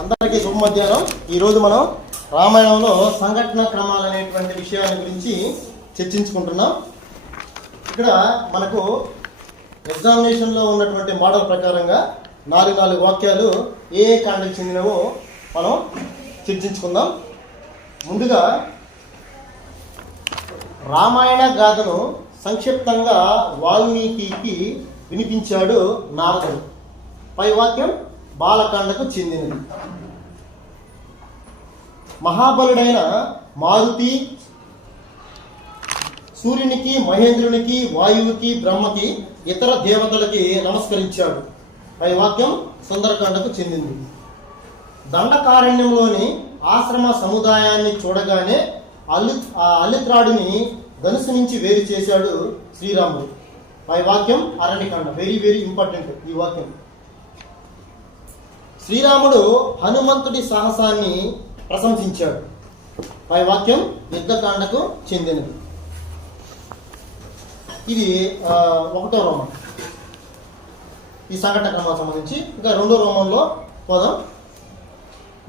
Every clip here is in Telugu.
అందరికీ శుభ మధ్యాహ్నం. ఈరోజు మనం రామాయణంలో సంఘటన క్రమాలు అనేటువంటి విషయాల గురించి చర్చించుకుంటున్నాం. ఇక్కడ మనకు ఎగ్జామినేషన్లో ఉన్నటువంటి మోడల్ ప్రకారంగా 4 వాక్యాలు ఏ కాండకి చెందినవో మనం చర్చించుకుందాం. ముందుగా రామాయణ గాథను సంక్షిప్తంగా వాల్మీకి వినిపించాడు నారదుడు. పై వాక్యం బాలకాండకు చెందినది. మహాబలుడైన మారుతి సూర్యునికి, మహేంద్రునికి, వాయువుకి, బ్రహ్మకి, ఇతర దేవతలకి నమస్కరించాడు. పై వాక్యం సుందరకాండకు చెందింది. దండకారణ్యంలోని ఆశ్రమ సముదాయాన్ని చూడగానే అల్లిత్రాడుని ధనుసు నుంచి వేరు చేశాడు శ్రీరాముడు. పై వాక్యం అరణ్యకాండ. వెరీ వెరీ ఇంపార్టెంట్ ఈ వాక్యం. శ్రీరాముడు హనుమంతుడి సాహసాన్ని ప్రశంసించాడు. పై వాక్యం యుద్ధకాండకు చెందినది. ఇది 1వ రోమం. ఈ సంఘటన క్రమానికి సంబంధించి ఇంకా 2వ రోమంలో పోదాం.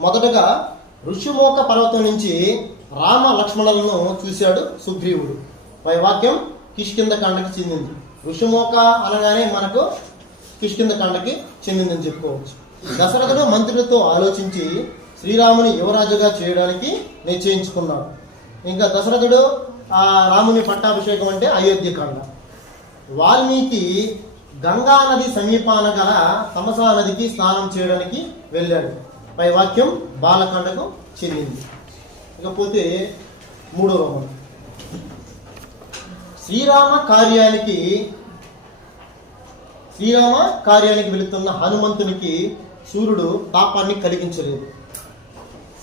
మొదటగా ఋషిమోక పర్వతం నుంచి రామ లక్ష్మణులను చూశాడు సుగ్రీవుడు. పై వాక్యం కిష్కింధకాండకి చెందింది. ఋషిమోక అనగానే మనకు కిష్కింధకాండకి చెందిందని చెప్పుకోవచ్చు. దశరథుడు మంత్రులతో ఆలోచించి శ్రీరాముని యువరాజుగా చేయడానికి నిశ్చయించుకున్నాడు. ఇంకా దశరథుడు రాముని పట్టాభిషేకం అంటే అయోధ్యకాండ. వాల్మీకి గంగా నది సమీపాన గల తమసా నదికి స్నానం చేయడానికి వెళ్ళాడు. పై వాక్యం బాలకాండకు చెందింది. ఇకపోతే 3వ రోమం. శ్రీరామ కార్యానికి వెళుతున్న హనుమంతునికి సూర్యుడు తాపాన్ని కలిగించలేదు.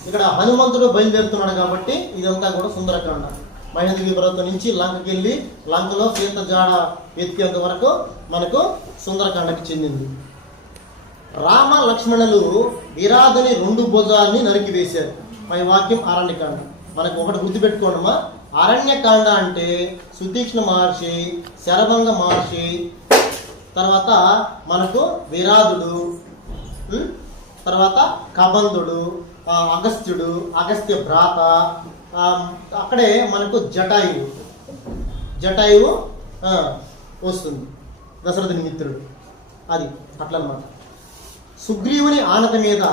ఇక్కడ హనుమంతుడు బయలుదేరుతున్నాడు కాబట్టి ఇదంతా కూడా సుందరకాండ. మహేంద్రగిరి పర్వతం నుంచి లంకకి వెళ్ళి లంకలో సీత జాడ వెతికేంత వరకు మనకు సుందరకాండకి చెందింది. రామ లక్ష్మణులు విరాధుని 2 భుజాల్ని నరికివేశారు. పై వాక్యం అరణ్యకాండ. మనకు ఒకటి గుర్తుపెట్టుకోండమ్మా, అరణ్యకాండ అంటే సుతీక్ష్ణ మహర్షి, శరభంగ మహర్షి, తర్వాత మనకు విరాధుడు, తర్వాత కబంధుడు, అగస్త్యుడు, అగస్త్య భ్రాత, అక్కడే మనకు జటాయువు వస్తుంది, దశరథుని మిత్రుడు. అది అట్లన్నమాట. సుగ్రీవుని ఆనత మీద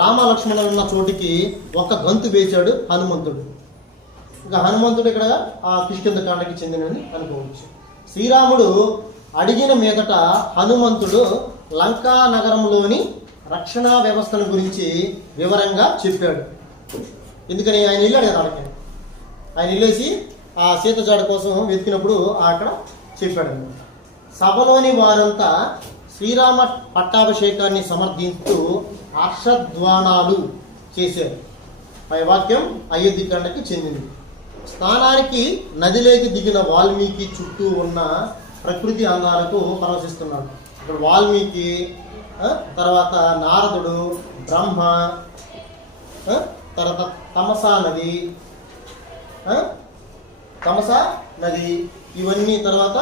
రామ లక్ష్మణులు ఉన్న చోటికి ఒక గంతు వేశాడు హనుమంతుడు. ఇంకా హనుమంతుడు ఇక్కడ కిష్కింధకాండకి చెందినని అనుకోవచ్చు. శ్రీరాముడు అడిగిన మీదట హనుమంతుడు లంకా నగరంలోని రక్షణ వ్యవస్థల గురించి వివరంగా చెప్పాడు. ఎందుకని ఆయన వెళ్ళాడు కదా వాళ్ళకి. ఆయన వెళ్ళేసి ఆ సీతజాడ కోసం వెతికినప్పుడు అక్కడ చెప్పాడు. సభలోని వారంతా శ్రీరామ పట్టాభిషేకాన్ని సమర్థిస్తూ హర్షధ్వానాలు చేశారు. పై వాక్యం అయోధ్యకాండకి చెందింది. స్నానానికి నదిలోకి దిగిన వాల్మీకి చుట్టూ ఉన్న ప్రకృతి అందాలకు పరవశిస్తున్నాడు. ఇక్కడ వాల్మీకి, తర్వాత నారదుడు, బ్రహ్మ, తర్వాత తమసా నది ఇవన్నీ, తర్వాత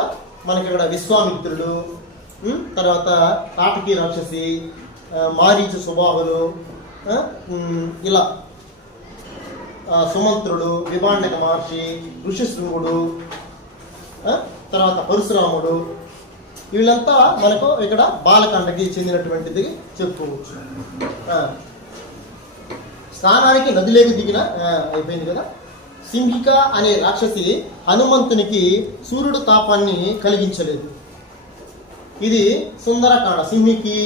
మనకి ఇక్కడ విశ్వామిత్రుడు, తర్వాత తాటకి రాక్షసి, మారీచు స్వభావులు, ఇలా సుమంత్రుడు, విభాండక మహర్షి, ఋషిశృంగుడు, తర్వాత పరశురాముడు, వీళ్ళంతా మనకు ఇక్కడ బాలకాండకి చెందినటువంటిది చెప్పుకోవచ్చు. స్నానానికి నదిలోకి దిగిన అయిపోయింది కదా. సింహిక అనే రాక్షసి హనుమంతునికి సూర్యుడు తాపాన్ని కలిగించలేదు. ఇది సుందరకాండ. సింహికి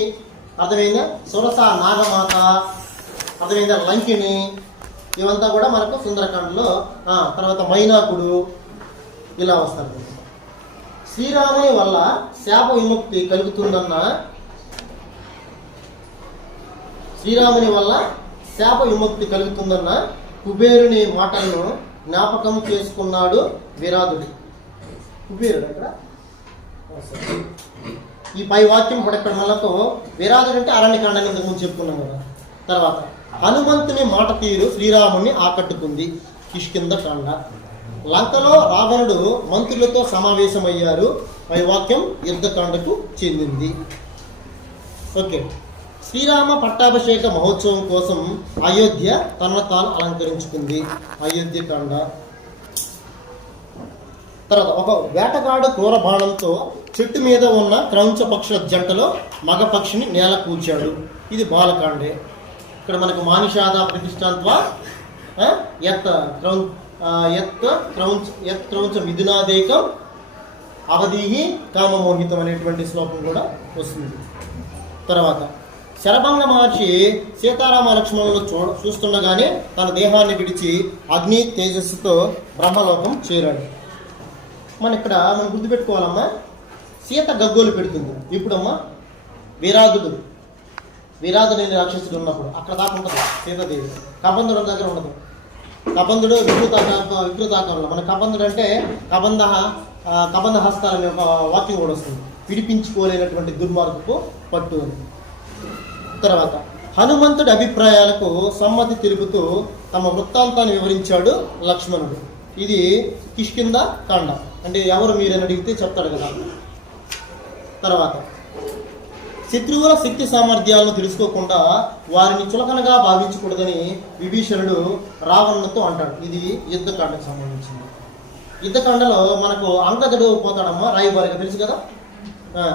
అర్థమైందా, సురస నాగమాత అర్థమైందా, లంకిని, ఇవంతా కూడా మనకు సుందరకాండలో. తర్వాత మైనాకుడు ఇలా వస్తారు. శ్రీరాముని వల్ల శాప విముక్తి కలుగుతుందన్న కుబేరుని మాటలను జ్ఞాపకం చేసుకున్నాడు విరాధుడు. కుబేరుడు అక్కడ. ఈ పై వాక్యం పడక్కడ మనకు విరాధుడు అంటే అరణ్యకాండాన్ని ఇంతకుముందు చెప్పుకున్నాం కదా. తర్వాత హనుమంతుని మాట తీరు శ్రీరాముని ఆకట్టుకుంది. కిష్కింధకాండ. లంకలో రావణుడు మంత్రులతో సమావేశమయ్యారు. పై వాక్యం యుద్ధకాండకు చెందింది. ఓకే. శ్రీరామ పట్టాభిషేక మహోత్సవం కోసం అయోధ్య తనను తాను అలంకరించుకుంది. అయోధ్యకాండ. తర్వాత ఒక వేటగాడు క్రూర బాణంతో చెట్టు మీద ఉన్న క్రౌంచ పక్షుల జంటలో మగ పక్షిని నేల కూల్చాడు. ఇది బాలకాండే. ఇక్కడ మనకు మానిషాద ప్రతిష్టాంత్వ క్రౌంచ మిథునాదేకం అవధీహి కామమోహితం అనేటువంటి శ్లోకం కూడా వస్తుంది. తర్వాత శరభంగ మహర్షి సీతారామ లక్ష్మణులను చూస్తుండగానే తన దేహాన్ని విడిచి అగ్ని తేజస్సుతో బ్రహ్మలోకం చేరాడు. మనం గుర్తుపెట్టుకోవాలమ్మా, సీత గగ్గోలు పెడుతుంది. ఇప్పుడమ్మా వీరాదుడైన రాక్షసుడు ఉన్నప్పుడు అక్కడ దాకా ఉంటుంది సీతాదేవి. కబంధుడు దగ్గర ఉండదు. కబంధుడు వికృతాకారంలో. మన కబంధుడు అంటే కబంధ హస్తాలనే ఒక వాక్యం కూడా వస్తుంది. విడిపించుకోలేనటువంటి దుర్మార్గపు పట్టు అని. తర్వాత హనుమంతుడి అభిప్రాయాలకు సమ్మతి తెలుపుతూ తమ వృత్తాంతాన్ని వివరించాడు లక్ష్మణుడు. ఇది కిష్కింద కాండ. అంటే ఎవరు మీరని అడిగితే చెప్తాడు కదా. తర్వాత శత్రువుల శక్తి సామర్థ్యాలను తెలుసుకోకుండా వారిని చులకనగా భావించకూడదని విభీషణుడు రావణునితో అంటాడు. ఇది యుద్ధకాండకు సంబంధించింది. యుద్ధకాండలో మనకు అంగదుడు పోతాడమ్మా రాయబారిగా, తెలుసు కదా.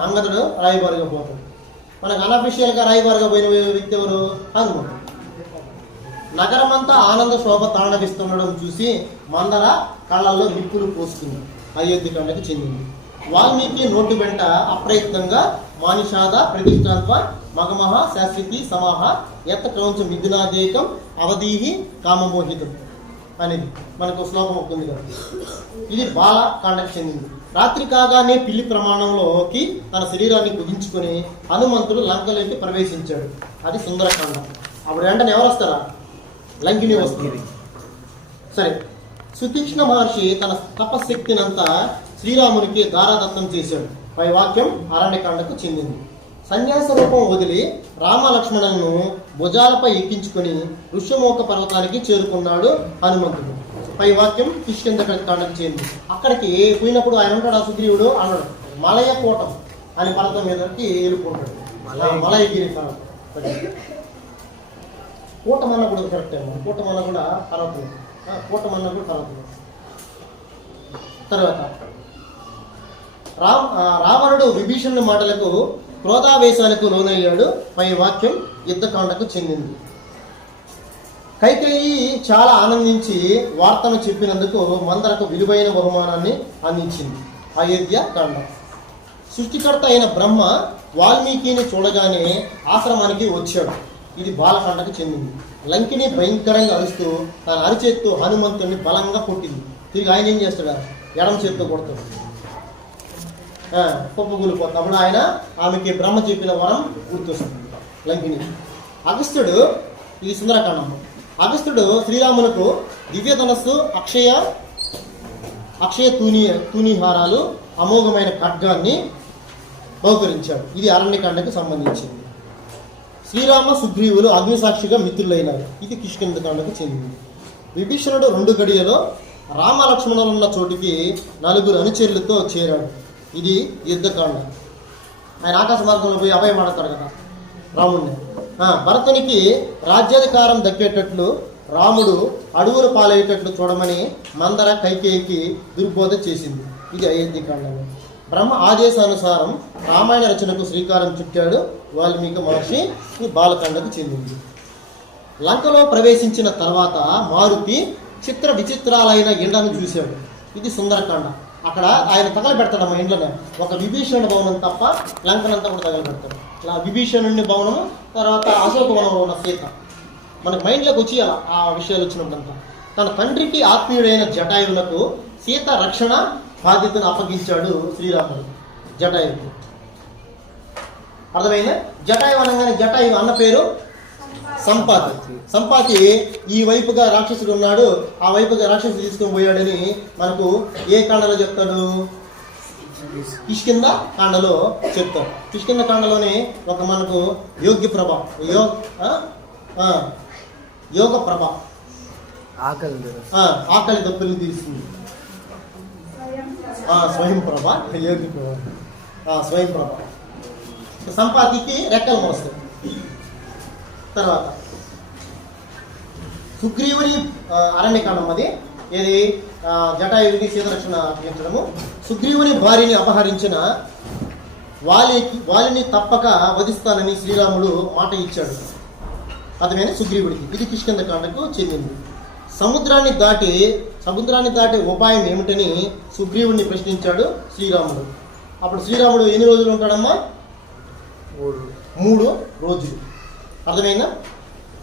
అంగదుడు రాయబారిగా పోతాడు. మనకు అనఫిషియల్గా రాయబారిగా పోయిన వ్యక్తి ఎవరు? హనుమంతుడు. నగరమంతా ఆనంద శోభ తాండవిస్తుండడం చూసి మందర కళ్ళల్లో నిప్పులు పోసుకుంది. అయోధ్యకాండకు చెందింది. వాల్మీకి నోటు వెంట అప్రయత్నంగా మానిషాద ప్రతిష్టాంత్వ మగమహ శాశ్వతి సమాహ ఎత్త క్రౌంచ మిథునాదేకం అవధీహి కామమోహితం అనేది మనకు శ్లోకం అవుతుంది కదా. ఇది బాలకాండకు చెందింది. రాత్రి కాగానే పిల్లి ప్రమాణంలోకి తన శరీరాన్ని కుదించుకొని హనుమంతుడు లంకలోకి ప్రవేశించాడు. అది సుందరకాండ. అప్పుడు వెంటనే ఎవరు వస్తారా? లంకిని వస్తుంది. సరే, సుతీక్ష్ణ మహర్షి తన తపశక్తినంతా శ్రీరామునికి దారాదత్తం చేశాడు. పై వాక్యం అరణ్యకాండకు చెందింది. సన్యాస రూపం వదిలి రామ లక్ష్మణులను భుజాలపై ఎక్కించుకొని ఋష్యమోక పర్వతానికి చేరుకున్నాడు హనుమంతుడు. పై వాక్యం కిష్కింధకాండకు చెందింది. అక్కడికి పోయినప్పుడు ఆయన ఉంటాడు, ఆ సుగ్రీవుడు అన్నాడు మలయ కోటం అని పర్వతం మీదకి వెళ్ళిపోతాడు. మలయగిరి కూటమన్న కూడా కరెక్ట్ అమ్మా. కూటమన్న కూడా పర్వతం. కూటమన్న కూడా పర్వతం. తర్వాత రావణుడు విభీషణుడి మాటలకు క్రోధావేశాలకు లోనయ్యాడు. పై వాక్యం యుద్ధకాండకు చెందింది. కైకేయి చాలా ఆనందించి వార్తను చెప్పినందుకు మందరకు విలువైన బహుమానాన్ని అందించింది. అయోధ్య కాండ. సృష్టికర్త అయిన బ్రహ్మ వాల్మీకిని చూడగానే ఆశ్రమానికి వచ్చాడు. ఇది బాలకాండకు చెందింది. లంకిని భయంకరంగా అరుస్తూ తన అరిచేత్తో హనుమంతుడిని బలంగా కొట్టింది. తిరిగి ఆయన ఏం చేస్తాడు? ఎడమ చేత్తో కొడతాడు. కుప్పగూలిపోతాడు. అప్పుడు ఆయన ఆమెకి బ్రహ్మ చెప్పిన వరం గుర్తొస్తుంది లంకిని. అగస్త్యుడు, ఇది సుందరకాండం. అగస్త్యుడు శ్రీరామునకు దివ్యధనస్సు, అక్షయ తూనిహారాలు, అమోఘమైన ఖడ్గాన్ని బహుకరించాడు. ఇది అరణ్యకాండకు సంబంధించింది. శ్రీరామ సుగ్రీవులు అగ్నిసాక్షిగా మిత్రులైనారు. ఇది కిష్కింధకాండకు చెందింది. విభీషణుడు 2 గడియలో రామ లక్ష్మణులున్న చోటికి 4 అనుచరులతో చేరాడు. ఇది యుద్ధకాండ. ఆయన ఆకాశ మార్గంలో పోయి అభయం ఆడతాడు కదా రాముడిని. భరతునికి రాజ్యాధికారం దక్కేటట్లు రాముడు అడవులు పాలయ్యేటట్లు చూడమని మందర కైకేయికి దుర్బోధ చేసింది. ఇది అయోధ్యకాండం. బ్రహ్మ ఆదేశానుసారం రామాయణ రచనకు శ్రీకారం చుట్టాడు వాల్మీకి మహర్షి. ఈ బాలకాండకు చెందింది. లంకలో ప్రవేశించిన తర్వాత మారుతి చిత్ర విచిత్రాలైన ఇండ్లను చూశాడు. ఇది సుందరకాండ. అక్కడ ఆయన తగలబెడతాడు మా ఇంట్లోనే. ఒక విభీషణుడి భవనం తప్ప లంకనంతా కూడా తగలబెడతాడు. ఇలా విభీషణుడి భవనము, తర్వాత అశోకవనంలో ఉన్న సీత మనకు మైండ్లోకి వచ్చి ఆ విషయాలు వచ్చినప్పుడంతా తన తండ్రికి ఆత్మీయుడైన జటాయువులకు సీత రక్షణ బాధ్యతను అప్పగించాడు శ్రీరాముడు జటాయువుకు. అర్థమైందా? జటాయువు అనగానే జటాయువు అన్న పేరు సంపాతి. సంపాతి ఈ వైపుగా రాక్షసుడు ఉన్నాడు, ఆ వైపుగా రాక్షసుడు తీసుకొని పోయాడని మనకు ఏ కాండలో చెప్తాడు? కిష్కింధ కాండలో చెప్తాడు. కిష్కింధ కాండలోనే ఒక మనకు యోగ్య ప్రభ, యోగ ప్రభ, ఆకలి దప్పుల్ని తీస్తుంది. స్వయం ప్రభ, యోగి ప్రభ, స్వయం ప్రభ. సంపాతికి రెక్కలు మోస్తాయి. తర్వాత సుగ్రీవుని అరణ్యకాండం అది ఏది జటాయుడికి సీతరక్షణ అప్పగించడము. సుగ్రీవుని భార్యని అపహరించిన వాలిని తప్పక వధిస్తానని శ్రీరాముడు మాట ఇచ్చాడు అతమైన సుగ్రీవుడికి. ఇది కిష్కింధకాండకు చెందింది. సముద్రాన్ని దాటి ఉపాయం ఏమిటని సుగ్రీవుడిని ప్రశ్నించాడు శ్రీరాముడు. అప్పుడు శ్రీరాముడు ఎన్ని రోజులు ఉంటాడమ్మా? 3 రోజులు. అర్థమైందా?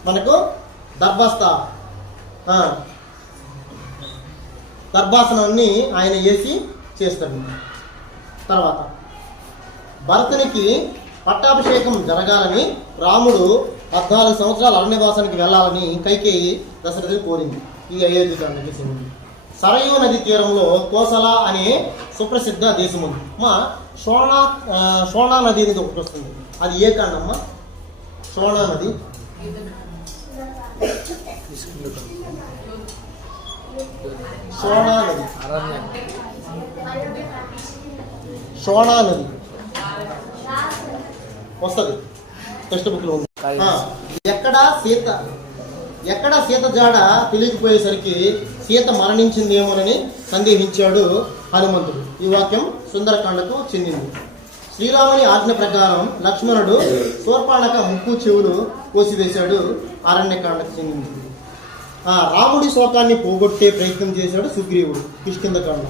మనకు దర్భాసనాన్ని ఆయన వేసి చేస్తాడు. తర్వాత భరతునికి పట్టాభిషేకం జరగాలని రాముడు 14 సంవత్సరాలు అరణ్యవాసానికి వెళ్ళాలని కైకేయి దశరథుని కోరింది. ఇది అయోధ్యకాండకి చెందింది. సరయూ నది తీరంలో కోసల అనే సుప్రసిద్ధ దేశం ఉంది. మా షోణా నది అనేది ఒకటి వస్తుంది. అది ఏ కాండమ్మా? షోణా నది. షోణా నది వస్తుంది, టెక్స్ట్ బుక్ లో ఉంది. ఎక్కడ సీత జాడ తెలియకపోయేసరికి సీత మరణించిందేమోనని సందేహించాడు హనుమంతుడు. ఈ వాక్యం సుందరకాండకు చెందింది. శ్రీరాముని ఆజ్ఞ ప్రకారం లక్ష్మణుడు శూర్పణఖ ముక్కు చెవులు కోసివేశాడు. అరణ్యకాండకు చెందింది. రాముడి శోకాన్ని పోగొట్టే ప్రయత్నం చేశాడు సుగ్రీవుడు. కిష్కింధకాండ.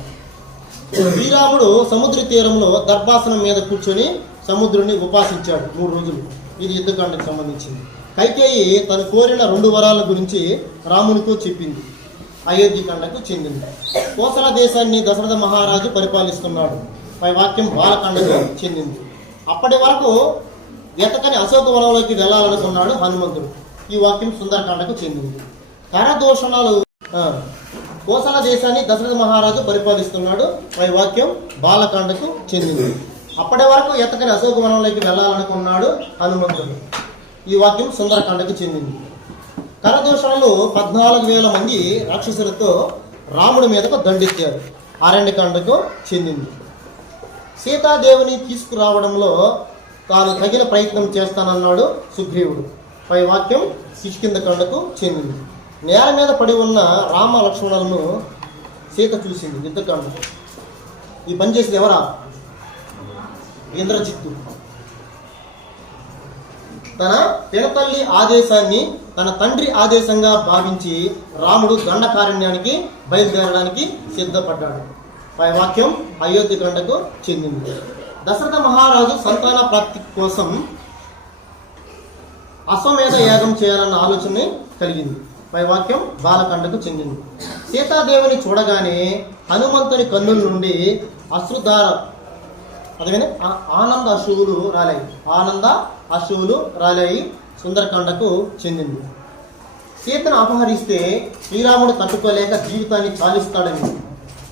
శ్రీరాముడు సముద్ర తీరంలో దర్భాసనం మీద కూర్చొని సముద్రుని ఉపాసించాడు 3 రోజులు. ఇది యుద్ధకాండకు సంబంధించింది. కైకేయి తను కోరిన 2 వరాల గురించి రామునితో చెప్పింది. అయోధ్యకాండకు చెందింది. కోసల దేశాన్ని దశరథ మహారాజు పరిపాలిస్తున్నాడు. పై వాక్యం బాలకాండకు చెందింది. అప్పటి వరకు వెతకని అశోక వనంలోకి వెళ్ళాలనుకున్నాడు హనుమంతుడు. ఈ వాక్యం సుందరకాండకు చెందింది. కరదూషణాలు కోసల దేశాన్ని దశరథ మహారాజు పరిపాలిస్తున్నాడు. పై వాక్యం బాలకాండకు చెందింది. అప్పటి వరకు ఎతకని అశోక వనంలోకి వెళ్ళాలనుకున్నాడు హనుమంతుడు. ఈ వాక్యం సుందరకాండకు చెందింది. కరదూషణలు 14,000 మంది రాక్షసులతో రాముడి మీదకు దండెత్తారు. అరణ్యకాండకు చెందింది. సీతాదేవిని తీసుకురావడంలో తాను తగిన ప్రయత్నం చేస్తానన్నాడు సుగ్రీవుడు. పై వాక్యం కిష్కింధకాండకు చెందింది. నేల మీద పడి ఉన్న రామ లక్ష్మణులను సీత చూసింది. యుద్ధకాండకు. ఈ పని చేసింది ఎవరా? ఇంద్రజిత్తు. తన పినతల్లి ఆదేశాన్ని తన తండ్రి ఆదేశంగా భావించి రాముడు దండకారణ్యానికి బయలుదేరడానికి సిద్ధపడ్డాడు. పై వాక్యం అయోధ్యకాండకు చెందింది. దశరథ మహారాజు సంతాన ప్రాప్తి కోసం అశ్వమేధ యాగం చేయాలన్న ఆలోచన కలిగింది. పై వాక్యం బాలకాండకు చెందింది. సీతాదేవిని చూడగానే హనుమంతుని కన్నుల నుండి ఆనంద అశ్రువులు రాలాయి. సుందరకాండకు చెందింది. సీతను అపహరిస్తే శ్రీరాముడు తట్టుకోలేక జీవితాన్ని చాలిస్తాడని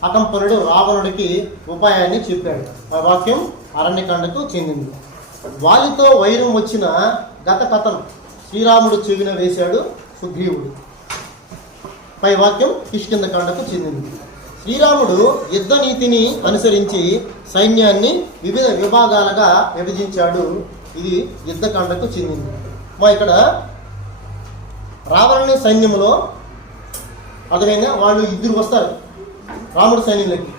అకంపనుడు రావణుడికి ఉపాయాన్ని చెప్పాడు. ఆ వాక్యం అరణ్యకాండకు చెందింది. వాలితో వైరం వచ్చిన గత కథను శ్రీరాముడు చెవిన వేశాడు సుగ్రీవుడు. పై వాక్యం కిష్కింధకాండకు చెందింది. శ్రీరాముడు యుద్ధ నీతిని అనుసరించి సైన్యాన్ని వివిధ విభాగాలుగా విభజించాడు. ఇది యుద్ధకాండకు చెందింది. ఇక్కడ రావణుని సైన్యంలో అర్థమైనా వాళ్ళు 2 వస్తారు రాముడి సైన్యంలోకి.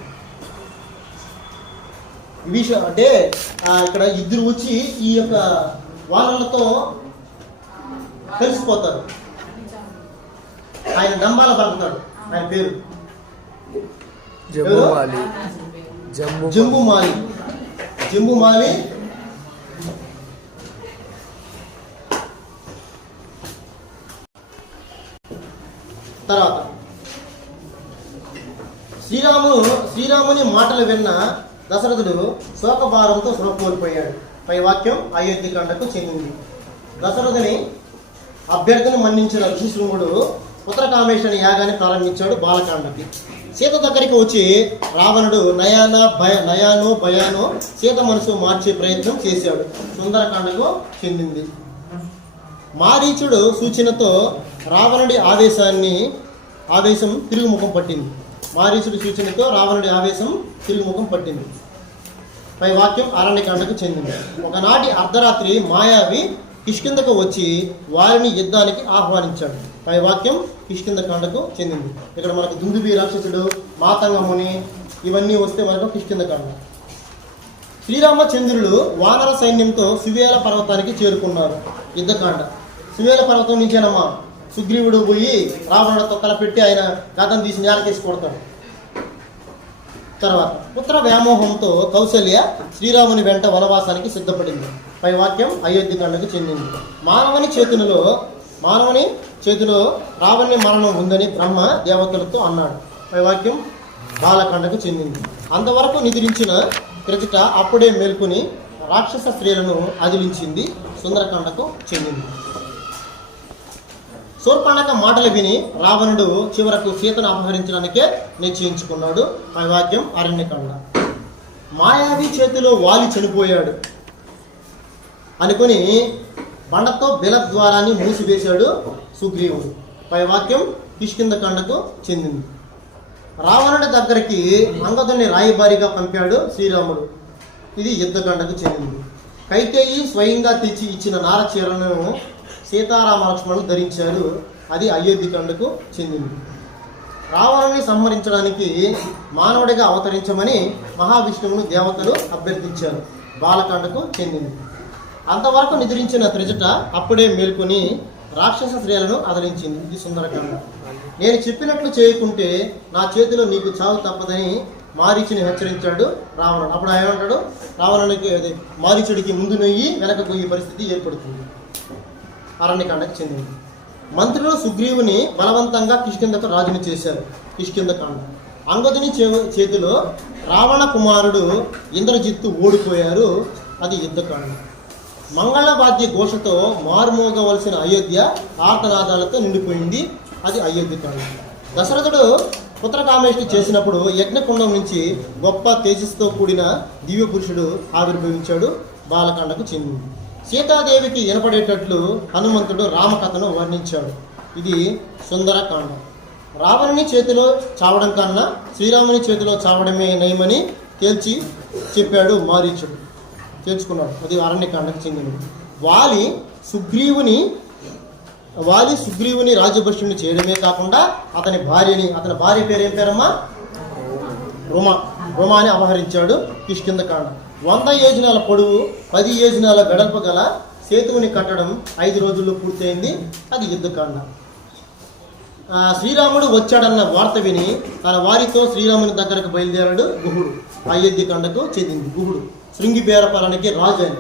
అంటే ఇక్కడ 2 వచ్చి ఈ యొక్క వాళ్ళతో కలిసిపోతారు. ఆయన డంబాల పలుకుతాడు. ఆయన పేరు జంబుమాలి. తర్వాత శ్రీరాముని మాటలు విన్న దశరథుడు శోకభారంతో కోల్పోయాడు. పై వాక్యం అయోధ్యకాండకు చెందింది. దశరథుని అభ్యర్థిని మన్నించిన ఋషిశృంగుడు పుత్రకామేశ్వరి యాగాన్ని ప్రారంభించాడు. బాలకాండకి సీత దగ్గరికి వచ్చి రావణుడు నయానో భయానో సీత మనసు మార్చే ప్రయత్నం చేశాడు. సుందరకాండకు చెందింది. మారీచుడు సూచనతో రావణుడి ఆవేశం తిరుగుముఖం పట్టింది. పై వాక్యం అరణ్యకాండకు చెందింది. ఒకనాటి అర్ధరాత్రి మాయావి కిష్కిందకు వచ్చి వారిని యుద్ధానికి ఆహ్వానించాడు. పై వాక్యం కిష్కిందకాండకు చెందింది. ఇక్కడ మనకు దుందుబి రాక్షసుడు, మాతంగముని ఇవన్నీ వస్తే మనకు కిష్కిందకాండ. శ్రీరామచంద్రుడు వానర సైన్యంతో సువేల పర్వతానికి చేరుకున్నారు. యుద్ధకాండ. సువేల పర్వతం నుంచేనమ్మా సుగ్రీవుడు పోయి రావణుడితో తలపెట్టి ఆయన గతం తీసి నేలకేసి కొడతాడు. తర్వాత పుత్ర వ్యామోహంతో కౌసల్య శ్రీరాముని వెంట వనవాసానికి సిద్ధపడింది. పై వాక్యం అయోధ్యకాండకు చెందింది. మానవుని చేతిలో రావణి మరణం ఉందని బ్రహ్మ దేవతలతో అన్నాడు. పై వాక్యం బాలకాండకు చెందింది. అంతవరకు నిద్రించిన క్రిచట అప్పుడే మేల్కొని రాక్షస స్త్రీలను అదిలించింది. సుందరకాండకు చెందింది. శూర్పణఖ మాటలు విని రావణుడు చివరకు సీతను అపహరించడానికే నిశ్చయించుకున్నాడు. పై వాక్యం అరణ్యకాండ. మాయావి చేతిలో వాలి చనిపోయాడు అనుకుని బండతో బిలద్వారాన్ని మూసివేశాడు సుగ్రీవుడు. పై వాక్యం కిష్కిందకాండకు చెందింది. రావణుడి దగ్గరికి అంగదుని రాయబారిగా పంపాడు శ్రీరాముడు. ఇది యుద్ధకాండకు చెందింది. కైకేయి స్వయంగా తెచ్చి ఇచ్చిన నార చీరలను సీతారామ లక్ష్మణులు ధరించారు. అది అయోధ్యకాండకు చెందింది. రావణుని సంహరించడానికి మానవుడిగా అవతరించమని మహావిష్ణువును దేవతలు అభ్యర్థించారు. బాలకాండకు చెందింది. అంతవరకు నిద్రించిన త్రిజట అప్పుడే మేల్కొని రాక్షస స్త్రీలను అదలించింది. ఇది సుందరకాండ. నేను చెప్పినట్లు చేయకుంటే నా చేతిలో నీకు చావు తప్పదని మారీచుని హెచ్చరించాడు రావణుడు. అప్పుడు ఆయన ఏమంటాడు, రావణునికి మారీచుడికి ముందు నొయ్యి వెనక గొయ్యి పరిస్థితి ఏర్పడుతుంది. అరణ్యకాండకు చెందింది. మంత్రులు సుగ్రీవుని బలవంతంగా కిష్కిందకు రాజుని చేశారు. కిష్కిందకాండ. అంగదుని చేతిలో రావణ కుమారుడు ఇంద్రజిత్తు ఓడిపోయారు. అది యుద్ధకాండ. మంగళవాద్య ఘోషతో మారుమోగవలసిన అయోధ్య ఆర్తనాదాలతో నిండిపోయింది. అది అయోధ్యకాండ. దశరథుడు పుత్రకామేష్టి చేసినప్పుడు యజ్ఞకుండం నుంచి గొప్ప తేజస్సుతో కూడిన దివ్య పురుషుడు ఆవిర్భవించాడు. బాలకాండకు చెందింది. సీతాదేవికి వినపడేటట్లు హనుమంతుడు రామకథను వర్ణించాడు. ఇది సుందరకాండ. రావణుని చేతిలో చావడం కన్నా శ్రీరాముని చేతిలో చావడమే నయమని తేల్చి చెప్పాడు మారీచుడు. తేల్చుకున్నాడు. అది అరణ్యకాండకు చెందినది. వాలి సుగ్రీవుని రాజ్యభ్రష్టుని చేయడమే కాకుండా అతని భార్య పేరు ఏం పేరమ్మా? రుమాని అపహరించాడు. కిష్కిందకాండ. 100 యోజనాల పొడవు 10 యోజనాల వెడల్పు గల సేతువుని కట్టడం 5 రోజుల్లో పూర్తయింది. అది యుద్ధకాండ. శ్రీరాముడు వచ్చాడన్న వార్త విని తన వారితో శ్రీరాముని దగ్గరకు బయలుదేరాడు గుహుడు. అయోధ్యకాండకు చెందింది. గుహుడు శృంగిబేరపాలనికి రాజు అని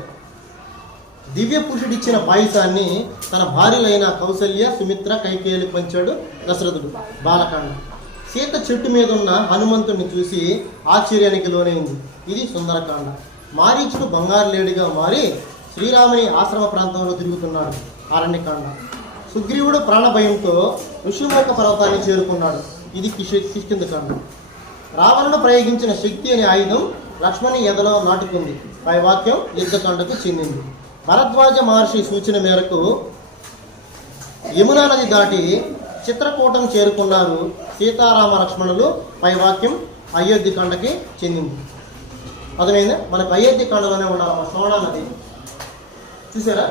దివ్య పురుషుడిచ్చిన పాయసాన్ని తన భార్యలైన కౌసల్య, సుమిత్ర, కైకేయులకు పంచాడు దశరథుడు. బాలకాండ. సీత చెట్టు మీద ఉన్న హనుమంతుడిని చూసి ఆశ్చర్యానికి లోనైంది. ఇది సుందరకాండ. మారీచుడు బంగారు లేడిగా మారి శ్రీరాముని ఆశ్రమ ప్రాంతంలో తిరుగుతున్నాడు. అరణ్యకాండ. సుగ్రీవుడు ప్రాణభయంతో ఋషిముఖ పర్వతాన్ని చేరుకున్నాడు. ఇది కిష్కిందకాండ. రావణుడు ప్రయోగించిన శక్తి అనే ఆయుధం లక్ష్మణి ఎదలో నాటుకుంది. పై వాక్యం యుద్ధకాండకు చెందింది. భరద్వాజ మహర్షి సూచన మేరకు యమునా నది దాటి చిత్రకూటం చేరుకున్నారు సీతారామ లక్ష్మణులు. పై వాక్యం అయోధ్యకాండకి చెందింది. అర్థమైందా? మనకు అయోధ్యకాండలోనే ఉండాలి. సోనా నది చూసారా?